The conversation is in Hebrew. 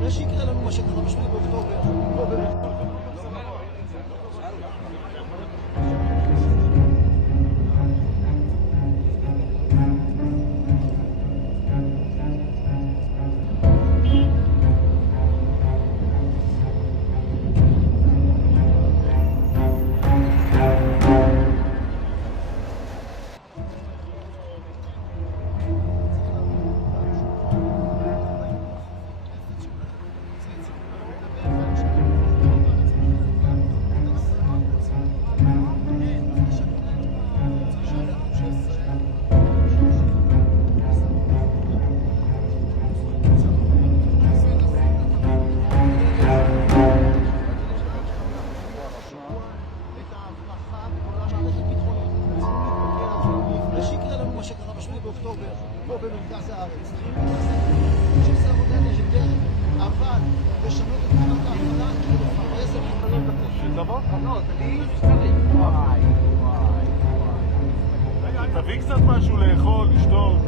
לפני שיקרה לנו מה שקרה ב-8 באוקטובר. באוקטובר, פה במרכז הארץ. שעושה עבודה נהדרת, אבל לשנות את תחנת ההפעלה כי לפרס את יכולות לתת. שתבוא? לא, תביא שצריך. וואי. תביא קצת משהו לאכול, לשתות.